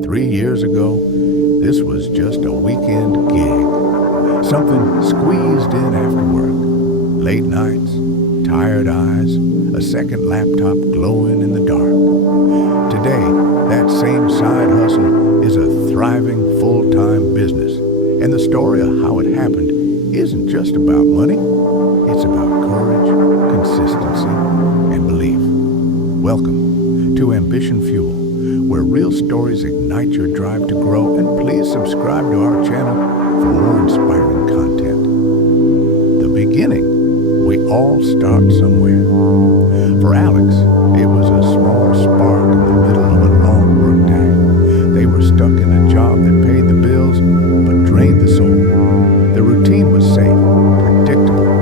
3 years ago, this was just a weekend gig. Something squeezed in after work. Late nights, tired eyes, a second laptop glowing in the dark. Today, that same side hustle is a thriving full-time business. And the story of how it happened isn't just about money. It's about courage, consistency, and belief. Welcome to Ambition Fuel, where real stories ignite your drive to grow, and please subscribe to our channel for more inspiring content. The beginning, we all start somewhere. For Alex, it was a small spark in the middle of a long workday. They were stuck in a job that paid the bills but drained the soul. The routine was safe, predictable,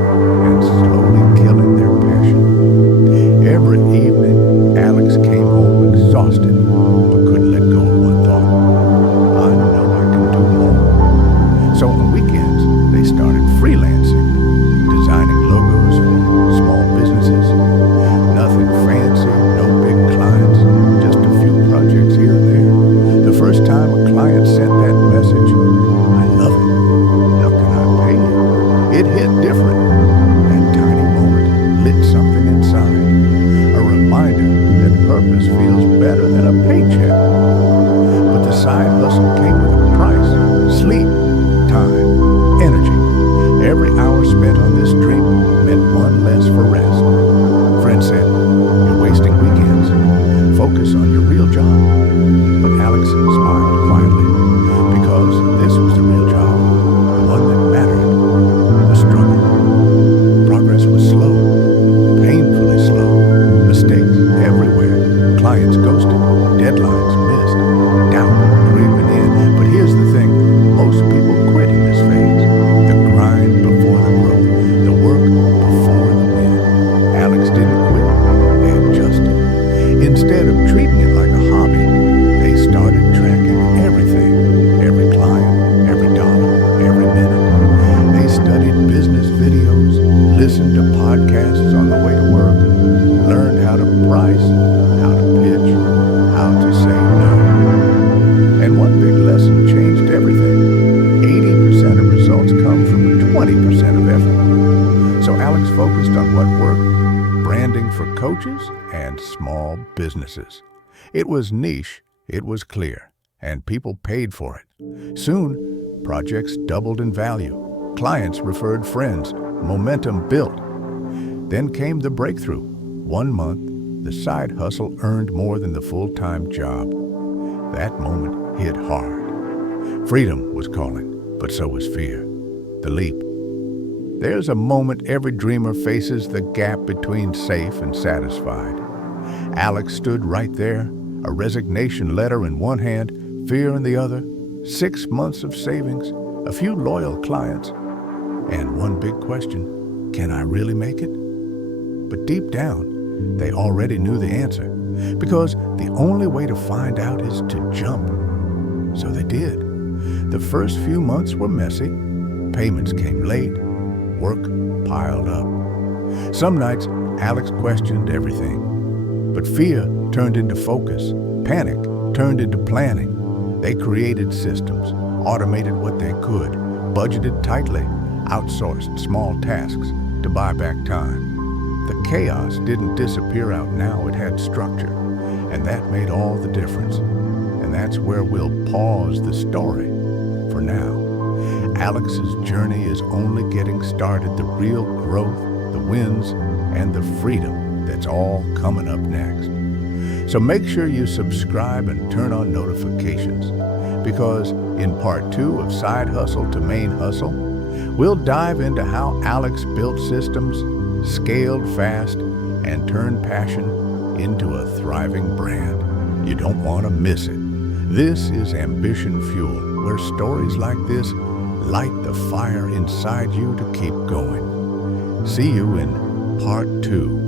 and slowly killing their passion. Every evening, Alex came home exhausted, but couldn't let go of one thought. I know I can do more. So on weekends, they started freelancing, designing logos for small businesses. Nothing fancy, no big clients, just a few projects here and there. The first time a client sent that message, "I love it. How can I pay you?" It hit different. That tiny moment lit something inside. A reminder that purpose feels better than a paycheck. But the side hustle came with a price. Sleep, time, energy. Every hour spent on this dream meant one less for rest. Friends said, "You're wasting weekends. Focus on your real job." But Alex smiled quietly, because this was the real job, the one that mattered, the struggle. Progress was slow, painfully slow, mistakes everywhere, clients ghosted, deadlines missed, doubt creeping in. But here's the thing, most people quit in this phase. The grind before the growth, the work before the win. Alex didn't quit, they adjusted. Instead of treating it like a hobby, they started tracking everything, every client, every dollar, every minute. They studied business videos, listened to podcasts on the way to work, learned how to price, how to pitch, how to say no. And one big lesson changed everything. 80% of results come from 20% of effort. So Alex focused on what worked: branding for coaches and small businesses. It was niche, it was clear, and people paid for it. Soon, projects doubled in value. Clients referred friends. Momentum built. Then came the breakthrough. 1 month, the side hustle earned more than the full-time job. That moment hit hard. Freedom was calling, but so was fear. The leap. There's a moment every dreamer faces, the gap between safe and satisfied. Alex stood right there, a resignation letter in one hand, fear in the other, 6 months of savings, a few loyal clients, and one big question: can I really make it? But deep down, they already knew the answer, because the only way to find out is to jump. So they did. The first few months were messy. Payments came late. Work piled up. Some nights, Alex questioned everything. But fear turned into focus. Panic turned into planning. They created systems, automated what they could, budgeted tightly, outsourced small tasks to buy back time. The chaos didn't disappear out now, it had structure, and that made all the difference. And that's where we'll pause the story for now. Alex's journey is only getting started. The real growth, the wins, and the freedom that's all coming up next. So make sure you subscribe and turn on notifications, because in part 2 of Side Hustle to Main Hustle, we'll dive into how Alex built systems, scaled fast, and turned passion into a thriving brand. You don't want to miss it. This is Ambition Fuel, where stories like this light the fire inside you to keep going. See you in part 2.